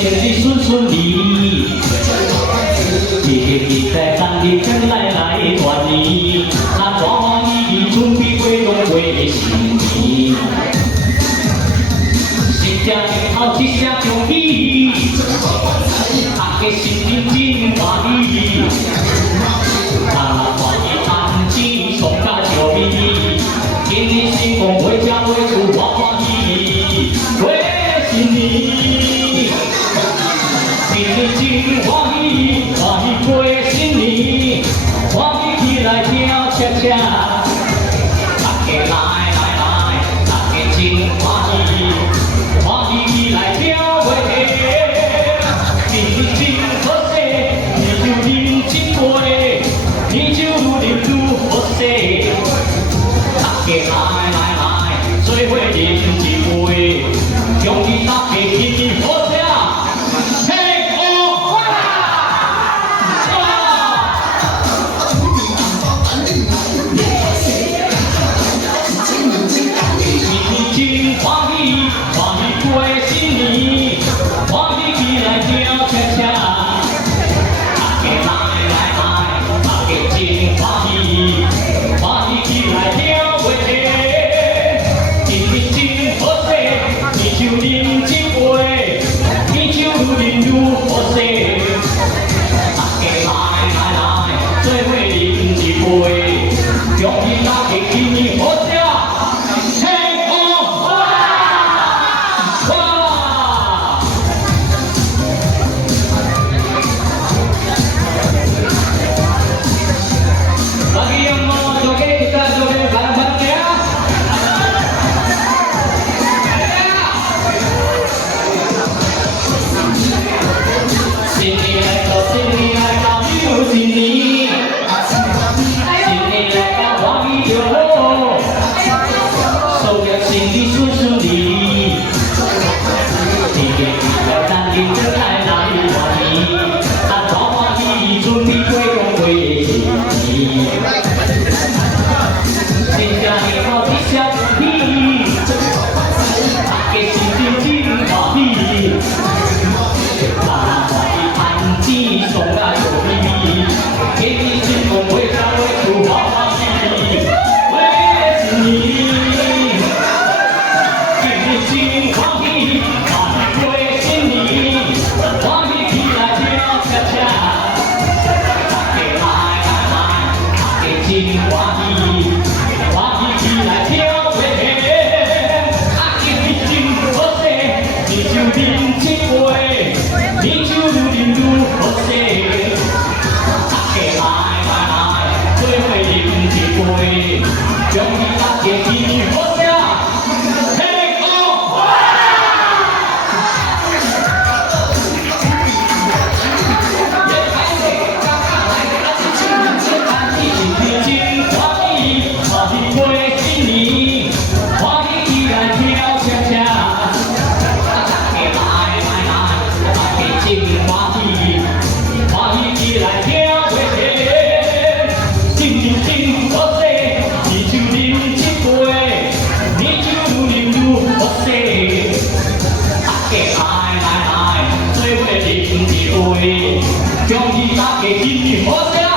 生日顺顺利，期待当日将来团圆，咱欢欢喜喜准备过龙过新年。新正年头一声恭喜，大家心情真欢喜，啊欢喜安钱送甲笑眯眯，今日新婚回家回厝欢欢喜喜过新年。今日真欢喜，欢喜过新年，欢喜起来跳恰恰，大家来，大家真欢喜，欢喜起来跳回去。今日真好势，你就饮一杯，你就饮愈好势，大家来，做伙饮一杯，恭喜大家今年好势。过新年，欢喜起来跳恰恰，大家来，大家真欢喜，欢喜起来跳回去。今日真好势，你就饮一杯，你就饮愈好势。大家来，做伙饮一杯，恭喜大家今年好势。恭喜大家今年好势，嘿哦哇！今日真欢喜，欢喜过新年，欢喜起来跳恰恰，大家来，大家真欢喜，欢喜起来跳回去，今日真好势。来，做伙饮一杯，恭喜大家今年好势。